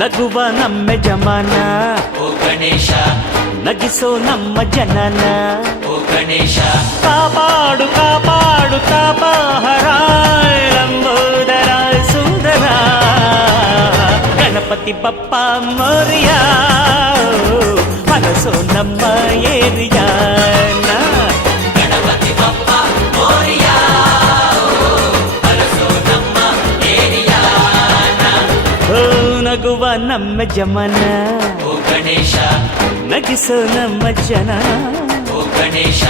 ನಗುವ ನಮ್ಮ ಜಮಾನ ಓ ಗಣೇಶ ನಗಿಸೋ ನಮ್ಮ ಜನನ ಓ ಗಣೇಶ ಕಾಪಾಡು ಕಾಪಾಡು ತಾಪಹರ ಲಂಬೋದರ ಸುಂದರ ಗಣಪತಿ ಬಪ್ಪ ಮೋರಿಯ ಮನಸೋ ನಮ್ಮ ಏರಿಯಾನ ಗಣಪತಿ ಬಪ್ಪ ಮೋರಿಯ ಅರಸೋ ನಮ್ಮ ಏರಿಯಾನ ಓ ನಗುವ ನಮ್ಮ ಜಮನ ಓ ಗಣೇಶ ನಗಿಸೋ ನಮ್ಮ ಜನ ಓ ಗಣೇಶ